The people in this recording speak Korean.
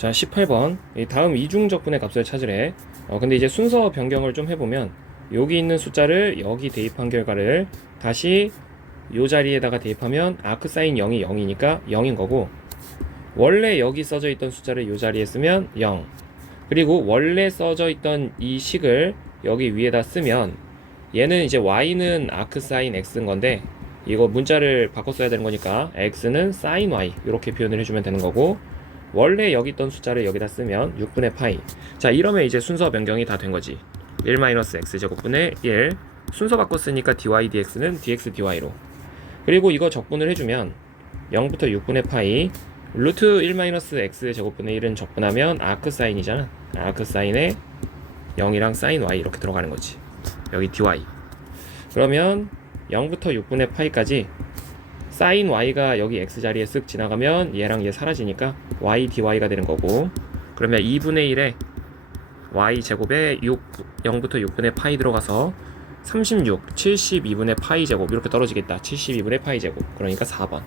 자, 18번. 이 다음 이중 적분의 값을 찾으래. 어, 근데 이제 순서 변경을 좀 해보면, 여기 있는 숫자를 여기 대입한 결과를 다시 요 자리에다가 대입하면 아크 사인 0이 0이니까 0인 거고, 원래 여기 써져 있던 숫자를 요 자리에 쓰면 0. 그리고 원래 써져 있던 이 식을 여기 위에다 쓰면, 얘는 이제 y는 아크 사인 x인 건데, 이거 문자를 바꿔 써야 되는 거니까, x는 사인 y. 이렇게 표현을 해주면 되는 거고, 원래 여기 있던 숫자를 여기다 쓰면 6분의 파이. 자, 이러면 이제 순서 변경이 다 된 거지. 1-x 제곱분의 1. 순서 바꿨으니까 dy dx는 dx dy로. 그리고 이거 적분을 해주면 0부터 6분의 파이. 루트 1-x 제곱분의 1은 적분하면 아크 사인이잖아. 아크 사인에 0이랑 사인 y 이렇게 들어가는 거지. 여기 dy. 그러면 0부터 6분의 파이까지 사인 y가 여기 x 자리에 쓱 지나가면 얘랑 얘 사라지니까 y dy가 되는 거고. 그러면 2분의 1에 y 제곱에 6 0부터 6분의 파이 들어가서 36 72분의 파이 제곱. 이렇게 떨어지겠다. 72분의 파이 제곱. 그러니까 4번